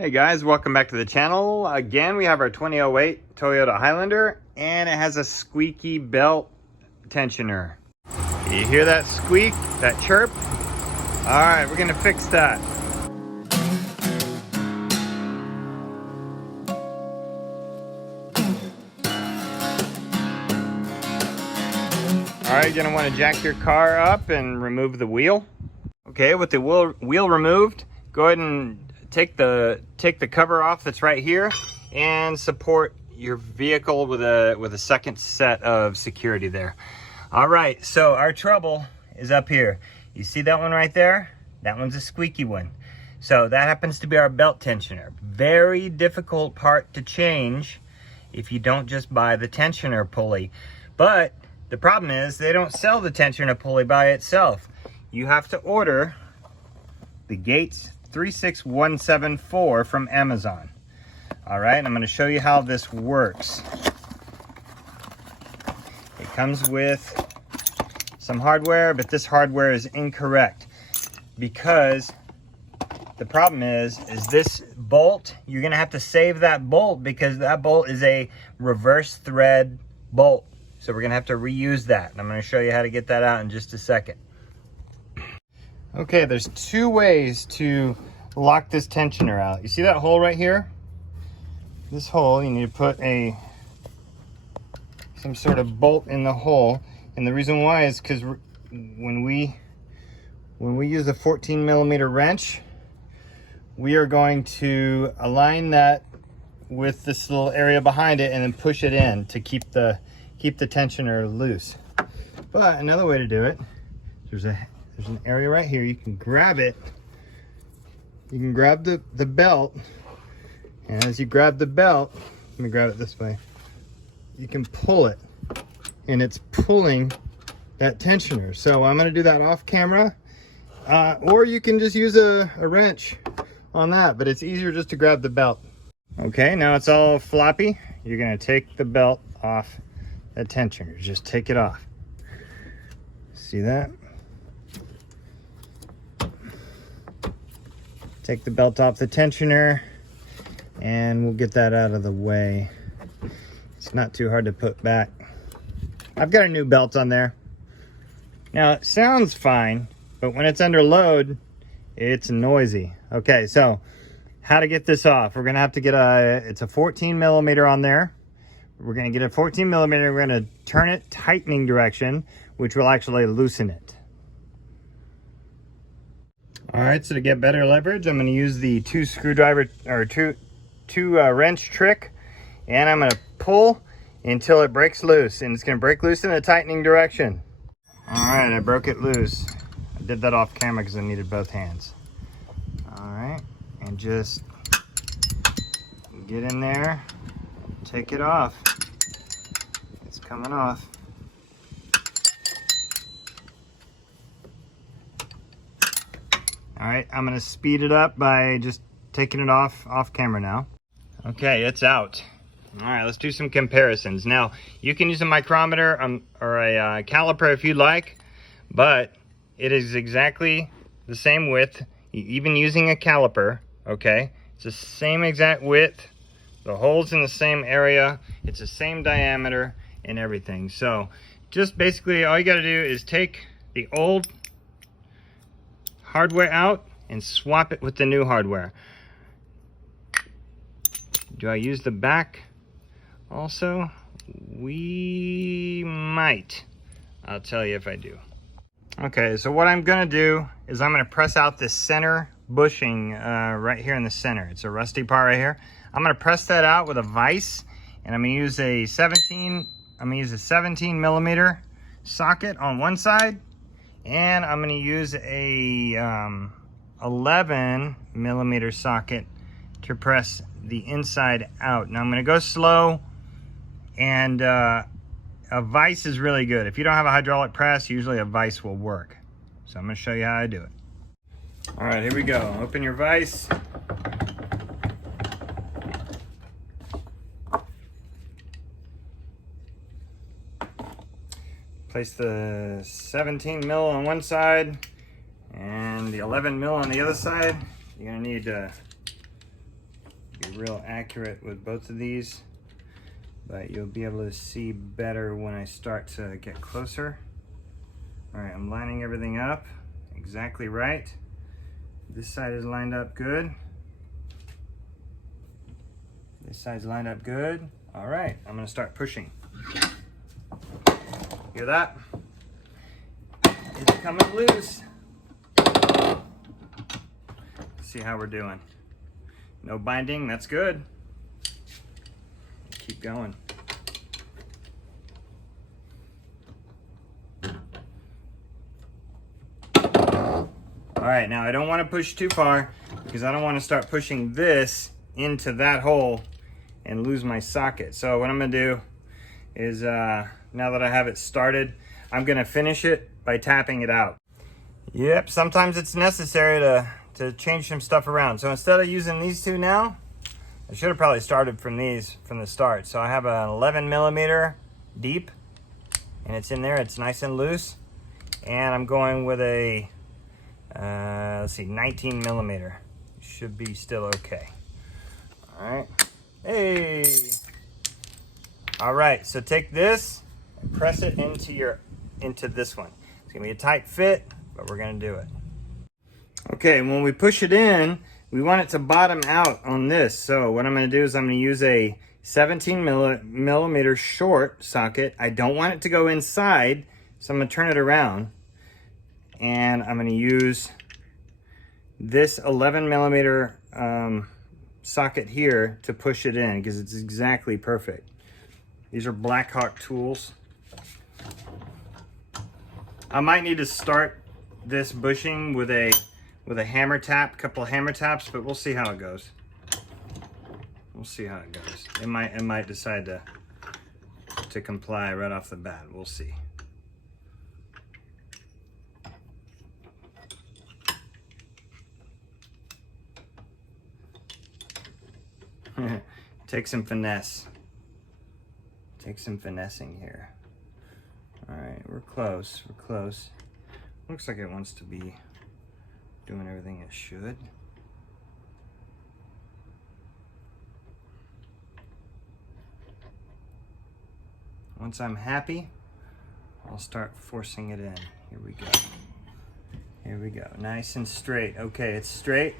Hey guys, welcome back to the channel. Again, we have our 2008 Toyota Highlander, and it has a squeaky belt tensioner. You hear that squeak, that chirp? All right, we're gonna fix that. All right, you're gonna wanna jack your car up and remove the wheel. Okay, with the wheel removed, go ahead and take the cover off that's right here and support your vehicle with a second set of security there. All right, so our trouble is up here. You see that one right there? That one's a squeaky one. So that happens to be our belt tensioner. Very difficult part to change if you don't just buy the tensioner pulley. But the problem is they don't sell the tensioner pulley by itself. You have to order the Gates 36174 from Amazon. All right, I'm going to show you how this works. It comes with some hardware, but this hardware is incorrect because the problem is this bolt, you're going to have to save that bolt because that bolt is a reverse thread bolt. So we're going to have to reuse that. And I'm going to show you how to get that out in just a second. Okay, there's two ways to lock this tensioner out. You see that hole right here? This hole, you need to put some sort of bolt in the hole. And the reason why is because when we use a 14 millimeter wrench, we are going to align that with this little area behind it and then push it in to keep the tensioner loose. But another way to do it, there's an area right here. You can grab it. You can grab the belt, and as you grab the belt, let me grab it this way, you can pull it, and it's pulling that tensioner. So I'm going to do that off camera, or you can just use a wrench on that, but it's easier just to grab the belt. Okay, now it's all floppy. You're going to take the belt off that tensioner. Just take it off. See that? Take the belt off the tensioner, and we'll get that out of the way. It's not too hard to put back. I've got a new belt on there. Now it sounds fine, but when it's under load, it's noisy. Okay, so how to get this off? We're gonna have to get it's a 14 millimeter on there. We're gonna get a 14 millimeter, we're gonna turn it tightening direction, which will actually loosen it. All right, so to get better leverage, I'm going to use the two wrench trick, and I'm going to pull until it breaks loose, and it's going to break loose in the tightening direction. All right, I broke it loose. I did that off camera because I needed both hands. All right, and just get in there, take it off. It's coming off. All right, I'm gonna speed it up by just taking it off camera now. Okay, it's out. All right, let's do some comparisons. Now, you can use a micrometer or a caliper if you like, but it is exactly the same width, even using a caliper, okay? It's the same exact width, the hole's in the same area, it's the same diameter and everything. So, just basically all you gotta do is take the old hardware out and swap it with the new hardware. Do I use the back also? We might. I'll tell you if I do. Okay, so what I'm gonna do is I'm gonna press out this center bushing right here in the center. It's a rusty part right here. I'm gonna press that out with a vise, and I'm gonna use a 17 millimeter socket on one side, and I'm going to use a 11 millimeter socket to press the inside out. Now I'm going to go slow, and a vise is really good. If you don't have a hydraulic press, usually a vise will work. So I'm going to show you how I do it. All right, here we go. Open your vise. Place the 17 mil on one side and the 11 mil on the other side. You're gonna need real accurate with both of these, but you'll be able to see better when I start to get closer. All right, I'm lining everything up exactly right. This side is lined up good. This side's lined up good. All right, I'm gonna start pushing. Hear that? It's coming loose. See how we're doing. No binding, that's good. Keep going. All right, now I don't want to push too far because I don't want to start pushing this into that hole and lose my socket. So what I'm gonna do is, now that I have it started, I'm gonna finish it by tapping it out. Yep, sometimes it's necessary to change some stuff around. So instead of using these two now, I should have probably started from these from the start. So I have an 11 millimeter deep, and it's in there, it's nice and loose. And I'm going with a, let's see, 19 millimeter. Should be still okay. All right, hey. All right, so take this and press it into this one. It's gonna be a tight fit, but we're gonna do it. Okay, when we push it in, we want it to bottom out on this. So what I'm gonna do is I'm gonna use a 17 millimeter short socket. I don't want it to go inside, so I'm gonna turn it around. And I'm gonna use this 11 millimeter socket here to push it in because it's exactly perfect. These are Blackhawk tools. I might need to start this bushing with a hammer tap, couple of hammer taps, but we'll see how it goes. We'll see how it goes. It might decide to comply right off the bat. We'll see. Take some finesse. Take some finessing here. All right, we're close, we're close. Looks like it wants to be doing everything it should. Once I'm happy, I'll start forcing it in. Here we go. Here we go, nice and straight. Okay, it's straight.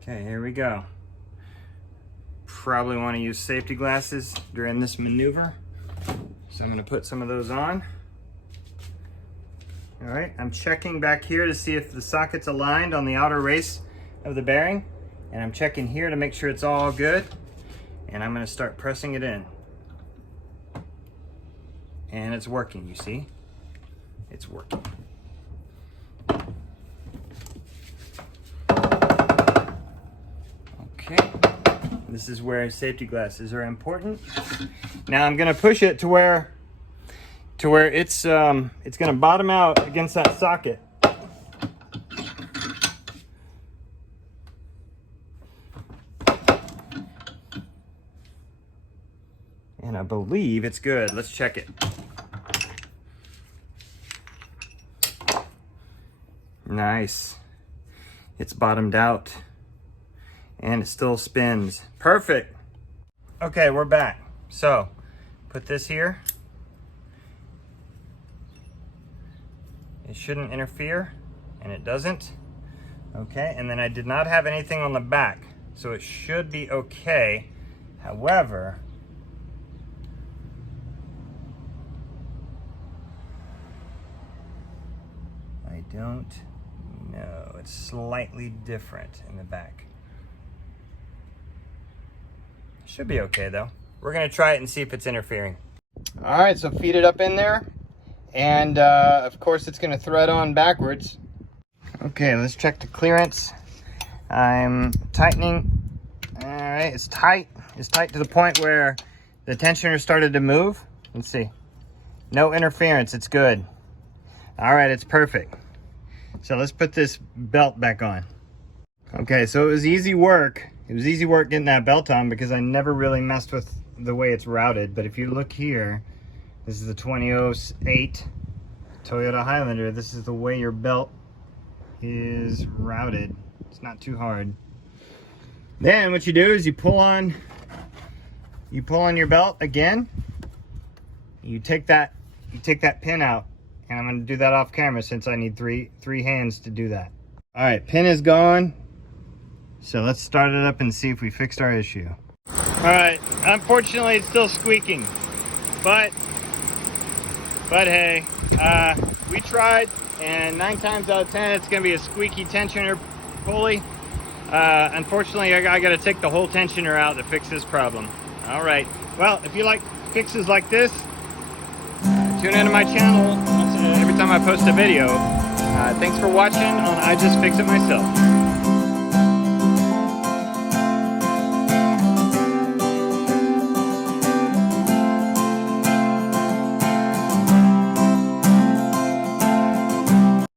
Okay, here we go. Probably want to use safety glasses during this maneuver. So I'm going to put some of those on. All right, I'm checking back here to see if the socket's aligned on the outer race of the bearing. And I'm checking here to make sure it's all good. And I'm going to start pressing it in. And it's working, you see? It's working. Okay, this is where safety glasses are important. Now I'm gonna push it to where it's gonna bottom out against that socket. And I believe it's good. Let's check it. Nice. It's bottomed out. And it still spins. Perfect. Okay, we're back. So, put this here. It shouldn't interfere, and it doesn't. Okay, and then I did not have anything on the back, so it should be okay. However, I don't know. It's slightly different in the back. Should be okay though. We're gonna try it and see if it's interfering. All right, so feed it up in there. And of course it's gonna thread on backwards. Okay, let's check the clearance. I'm tightening. All right, it's tight. It's tight to the point where the tensioner started to move. Let's see. No interference, it's good. All right, it's perfect. So let's put this belt back on. Okay, so it was easy work. It was easy work getting that belt on because I never really messed with the way it's routed. But if you look here, this is the 2008 Toyota Highlander. This is the way your belt is routed. It's not too hard. Then what you do is you pull on your belt again. You take that pin out, and I'm going to do that off camera since I need three hands to do that. All right, pin is gone. So let's start it up and see if we fixed our issue. All right, unfortunately it's still squeaking, but hey, we tried, and 9 times out of 10 it's going to be a squeaky tensioner pulley. Unfortunately, I got to take the whole tensioner out to fix this problem. All right, well, if you like fixes like this, tune into my channel every time I post a video. Thanks for watching on I Just Fix It Myself.